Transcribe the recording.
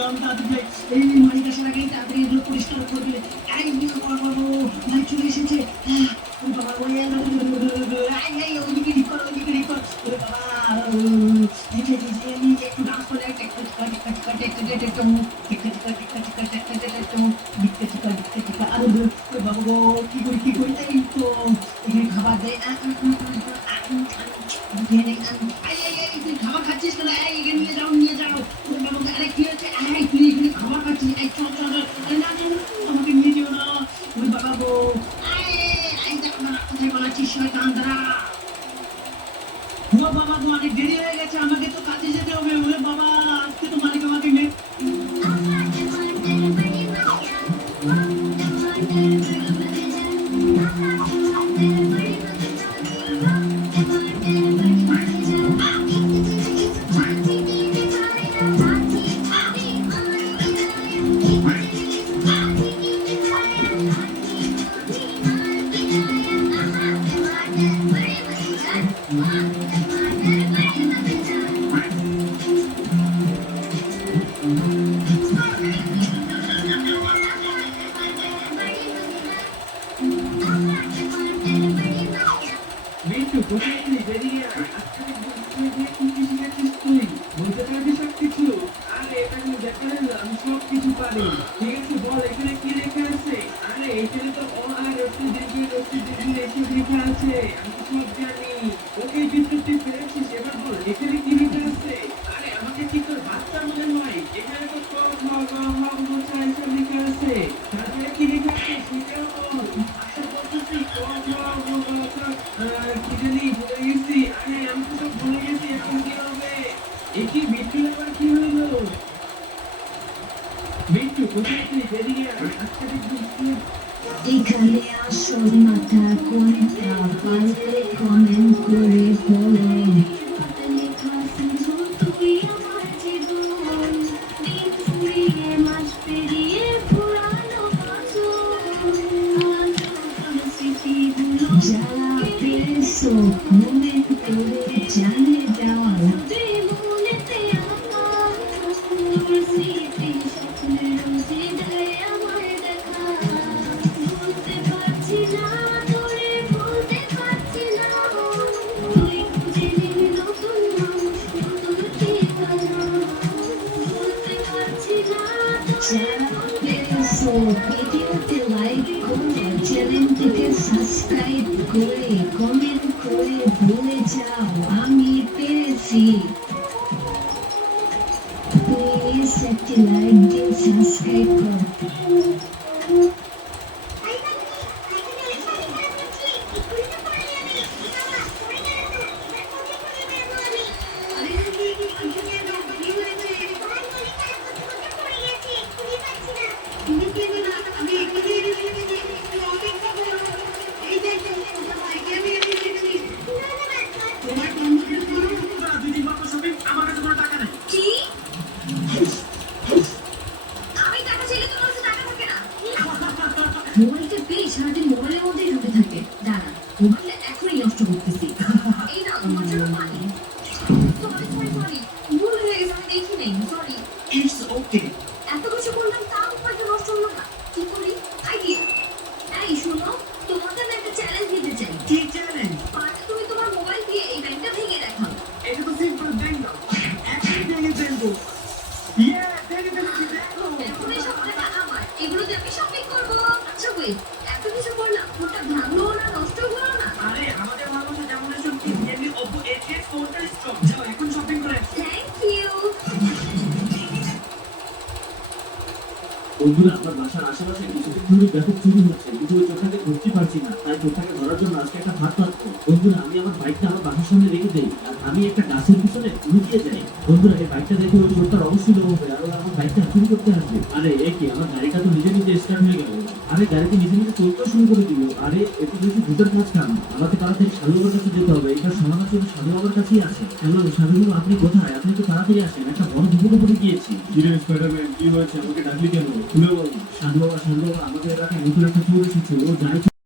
আমি তাড়াতাড়ি এই মালিক আসার আগেই তাড়াতাড়ি এগুলো পরিষ্কার করে দিলে এই বাবু ভাই চলে এসেছে। ওই বাবা ওই ওইদিকে ঠিক কর ওইদিকে ঠিক কর ওরে বাবা আমি একটু ডান্স করে বাবু গো কি করি তাই তো এখানে খাবার দেয় তুই খাবার খাচ্ছিস কেন এখানে নিয়ে যাও আরে কি হচ্ছে তুই এখানে খাবার খাচ্ছিস চল না আমাকে নিয়ে যেও না ওই বাবা গো কোথায় বানাচ্ছিস শয়তান দাঁড়া ও বাবা গো অনেক দেরি হয়ে গেছে আমাকে তো কাজে যেতে হবে ওরে বাবা আজকে তো মালিক আমাকে মিন্টু কোথায় গেলি বেরিয়ে আয় আজকে কি শিখেছিস তুই বলতে পারবি সব কিছু আরে এটা আমি দেখে আমি সব কিছু পারি ঠিক আছে বল এখানে কি লেখা আছে আরে এখানে তো অ আর রশ্মি দীর্ঘ এসব লেখা আছে আমি তো সব জানি ওকে বিদ্যুৎটি পেরেছিস এবার বল এখানে কি লেখা আছে আরে আমাকে কি তোর বাচ্চা মনে হয় এখানে তো ক খ গ ঘ ঙ এসব লেখা আছে তারপরে কি লেখা আছে সেটাও বল আচ্ছা বলতেছি ক খ গ ঘ কি জানি ভুলে গেছি আরে আমি তো সব ভুলে গেছি এখন কি হবে কি মিন্টু আবার কি হলো মিন্টু কোথায় গেলি বেরিয়ে আয় আজকে দেখবি এখানে আসল মাথা কোনটা পারলে কমেন্ট করে বলো লেখা শুধু তুই আমার জীবন দিন ফুরিয়ে মাস পেরিয়ে পুরানো স্মৃতিগুলো যা পেয়েছো কমেন্ট করে জানিয়ে দাও মনেতে আমার স্মৃতি স্বপ্নে রোজে দেয় আমার দেখা বলতে পারছি না তোরে বলতে পারছি না তুই খুঁজে নিবি নতুন মানুষ নতুন ঠিকানা বলতে পারছি না ভিডিওতে লাইক করে চ্যানেলটিকে সাবস্ক্রাইব করে কমেন্ট করে বলে যাও আমি পেরেছি প্লিজ একটি লাইক দিন সাবস্ক্রাইব করো মোবাইলটা পেয়ে সারাদিন মোবাইলের মধ্যেই ঢুকে থাকে দাঁড়া মোবাইলটা এখনই নষ্ট করতেছি এই না তোমার জন্য পানি সরি ভুল হয়ে গেছে আমি দেখি নাই সরি ইটস ওকে এত কিছু করলাম তাও মোবাইলটা নষ্ট হলো না কি করি আইডিয়া এই শোনো তোমাকে আমি একটা চ্যালেঞ্জ দিতে চাই কি চ্যালেঞ্জ পারলে তুমি তোমার মোবাইল দিয়ে এই ব্যাংকটা ভেঙে দেখাও এটা তো সিম্পল ব্যাংক দাও এখনই ভেঙে ফেলবো ভেঙে ফেলছি দেখো এখন এই সব টাকা আমার এগুলোতে আমি শপিং করবো আচ্ছা ওই এত কিছু করলাম ফোনটা ভাঙলো না নষ্ট হলো না আরে আমাদের ভালোবাসা যেমন এসব কি রিয়েলমি ওপো A8 ফোনটা স্টক যাও এখন শপিং করে আসো থ্যাংক ইউ বন্ধুরা আমার বাসার আশেপাশে কিছুদিন ধরে ব্যাপক চুরি হচ্ছে কিন্তু ওই চোরটাকে ধরতে পারছি না তাই চোরটাকে ধরার জন্য আজকে একটা ভাত পাচ্ছি বন্ধুরা আমি আমার বাইকটা আমার বাসার সামনে রেখে দেই আর আমি একটা গাছের পিছনে লুকিয়ে যাই বন্ধুরা এই বাইকটা দেখে ওই চোরটার অবশ্যই লোভ হবে আর আমার বাইকটা চুরি করতে আসবে আরে এ কি আমার গাড়িটা তো নিজে নিজে স্টার্ট হয়ে গেল আরে গাড়িতে নিজে নিজে চলতেও শুরু করে দিল আরে একটু বেশি ভূতের কাজ কাম আমাকে তাড়াতাড়ি সাধু বাবার কাছে যেতে হবে এটার সমাধান শুধু সাধু বাবার কাছেই আছে হ্যালো সাধু বাবু আপনি কোথায় আপনি তো তাড়াতাড়ি আসেন একটা বড় বিপদে পড়ে গিয়েছি স্পাইডারম্যান কি হয়েছে আমাকে ডাকলি কেন খুলে বল সাধু বাবা আমাদের এলাকায় নতুন একটা চোর এসেছে ও যাই